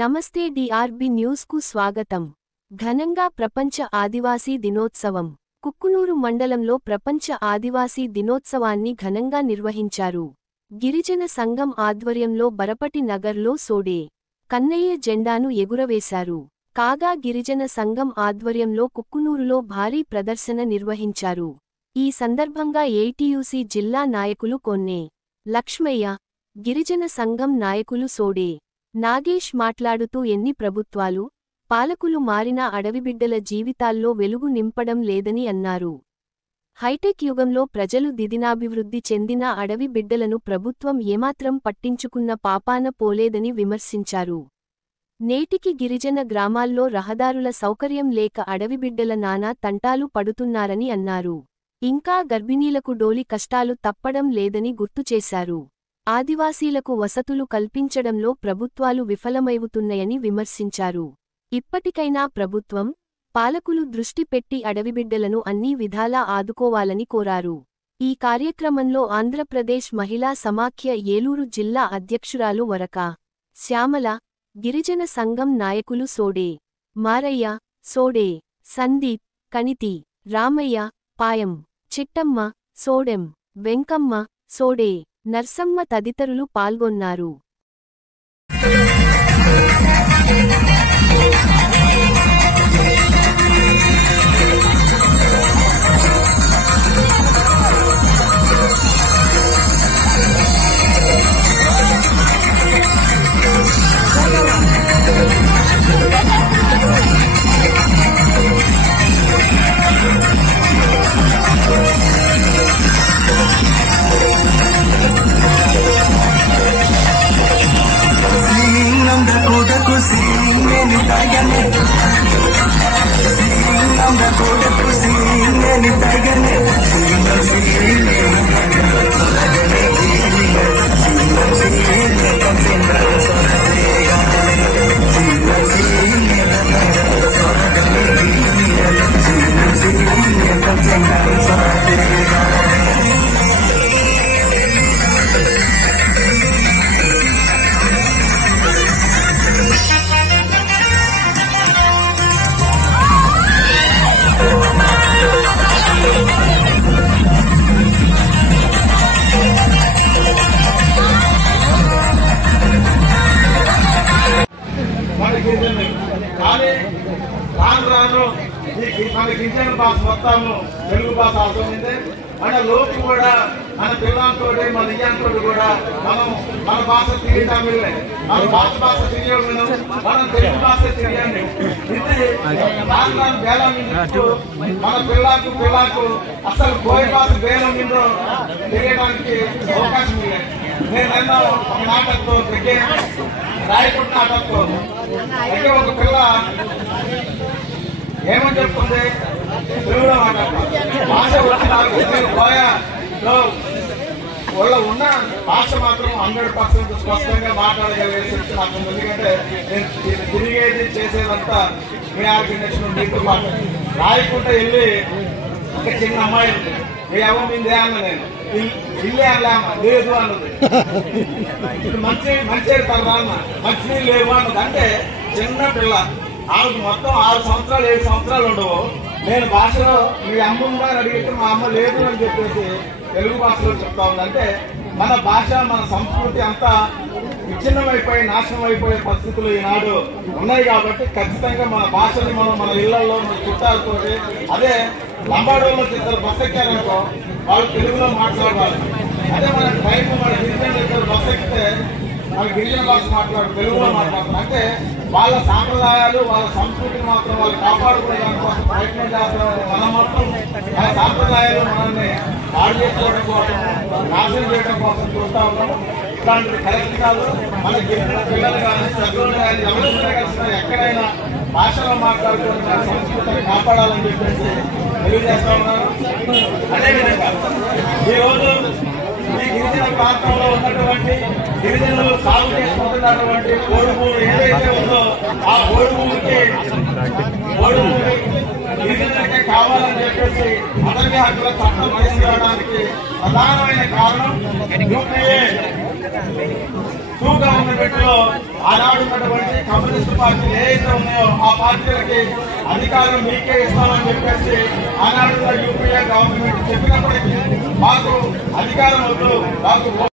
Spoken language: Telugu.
నమస్తే డిఆర్బి న్యూస్ కు స్వాగతం. ఘనంగా ప్రపంచ ఆదివాసీ దినోత్సవం. కుక్కునూరు మండలంలో ప్రపంచ ఆదివాసీ దినోత్సవాన్ని ఘనంగా నిర్వహించారు. గిరిజన సంఘం ఆధ్వర్యంలో బరపటి నగర్లో సోడే కన్నయ్య జెండాను ఎగురవేశారు. కాగా గిరిజన సంఘం ఆధ్వర్యంలో కుక్కునూరులో భారీ ప్రదర్శన నిర్వహించారు. ఈ సందర్భంగా ఏటీయూసీ జిల్లా నాయకులు కొన్నే లక్ష్మయ్య, గిరిజన సంఘం నాయకులు సోడే నాగేష్ మాట్లాడుతూ ఎన్ని ప్రభుత్వాలు, పాలకులు మారినా అడవిబిడ్డల జీవితాల్లో వెలుగు నింపడం లేదని అన్నారు. హైటెక్ యుగంలో ప్రజలు దిదినాభివృద్ధి చెందిన అడవి బిడ్డలను ప్రభుత్వం ఏమాత్రం పట్టించుకున్న పాపాన పోలేదని విమర్శించారు. నేటికి గిరిజన గ్రామాల్లో రహదారుల సౌకర్యం లేక అడవిబిడ్డల నానా తంటాలు పడుతున్నారని అన్నారు. ఇంకా గర్భిణీలకు డోలి కష్టాలు తప్పడం లేదని గుర్తుచేశారు. ఆదివాసీలకు వసతులు కల్పించడంలో ప్రభుత్వాలు విఫలమవుతున్నాయని విమర్శించారు. ఇప్పటికైనా ప్రభుత్వం, పాలకులు దృష్టి పెట్టి అడవిబిడ్డలను అన్ని విధాలా ఆదుకోవాలని కోరారు. ఈ కార్యక్రమంలో ఆంధ్రప్రదేశ్ మహిళా సమాఖ్య ఏలూరు జిల్లా అధ్యక్షురాలు వరక శ్యామల, గిరిజన సంఘం నాయకులు సోడే మారయ్య, సోడే సందీప్, కణితి రామయ్య, పాయం చిట్టమ్మ, సోడెం వెంకమ్మ, సోడే నర్సమ్మ తదితరులు పాల్గొన్నారు. రాను మన గిరిజన భాష మొత్తము తెలుగు భాష అవసరమైంది. మన లోటు కూడా మన పిల్లలతో మన ఇయ్యంతో కూడా మనం మన భాష తిరిగి మన భాష తిరిగి మనం తెలుగు భాష తిరిగి ఇది బేలం మన పిల్లకు అసలు కోయి భాష బేలం మీద తెలియడానికి అవకాశం ఉంది. నేను ఎన్నో ఒక నాటకతో రాయకుండా నాటకతో అయితే ఒక పిల్ల ఏమని చెప్తుంది, తెలుగులో మాట్లాడతాను భాష వచ్చి కోయలో వాళ్ళ ఉన్న భాష మాత్రం 100% స్పష్టంగా మాట్లాడగలిగే శక్తి నాకు. ఎందుకంటే నేను తిరిగేది చేసేదంతా మీ ఆర్గనైజేషన్ మీతో పాటు రాయకుండా వెళ్ళి ఒక చిన్న అమ్మాయి మీ అమ్మ మీదే అన్న, నేను ఇల్లే అన్నామా లేదు అన్నది, మంచి తరదా అన్న మంచినీళ్ళు లేవు అన్నది. అంటే చిన్న పిల్ల, ఆమెకు మొత్తం 6 సంవత్సరాలు 7 సంవత్సరాలు ఉండవు. నేను భాషలో మీ అమ్మ ఉందా అని అడిగితే మా అమ్మ లేదు అని చెప్పేసి తెలుగు భాషలో చెప్తా ఉంది. అంటే మన భాష మన సంస్కృతి అంతా విచ్ఛిన్నమైపోయి నాశనం అయిపోయే పరిస్థితులు ఈనాడు ఉన్నాయి. కాబట్టి ఖచ్చితంగా మన భాషని మనం మన ఇళ్లలో మన చుట్టాలతో, అదే లంబాడోలో ఇద్దరు బస్ ఎక్కారనుకో వాళ్ళు తెలుగులో మాట్లాడాలి. అదే మన టైం మన గిరిజన ఇద్దరు బస్ ఎక్కితే మన గిరిజన భాష తెలుగులో మాట్లాడతారు. అంటే వాళ్ళ సాంప్రదాయాలు వాళ్ళ సంస్కృతిని మాత్రం వాళ్ళు కాపాడుకునే దానికోసం ప్రయత్నం చేస్తామని మనం మాత్రం ఆ సాంప్రదాయాలు మనల్ని పాడు చేసుకోవడం కోసం, నాశనం చేయడం కోసం చూస్తా ఉన్నాము. ఇట్లాంటిది కరెక్ట్ కాదు. మన గిరిజన పిల్లలు కానీ చదువులు కానీ ఎవరైనా కలిసినా ఎక్కడైనా భాషలో మాట్లాడుకుని మన సంస్కృతిని కాపాడాలని చెప్పేసి తెలియజేస్తా ఉన్నాను. అదేవిధంగా ఈరోజు ఈ గిరిజన ప్రాంతంలో ఉన్నటువంటి గిరిజనులు సాగు చేసుకుంటున్నటువంటి కోడి భూమి ఏదైతే ఉందో ఆ కోడి భూమికి గిరిజనులకే కావాలని చెప్పేసి అటవీ హక్కుల చట్టం తీసుకురావడానికి ప్రధానమైన కారణం యూపీఏ టూ గవర్నమెంట్ లో ఆనాడు ఉన్నటువంటి కమ్యూనిస్ట్ పార్టీలు ఏదైతే ఉన్నాయో ఆ పార్టీలకి అధికారం మీకే ఇస్తామని చెప్పేసి ఆనాడు యూపీఏ గవర్నమెంట్ చెప్పినప్పటికీ మాకు అధికారం వద్దు, మాకు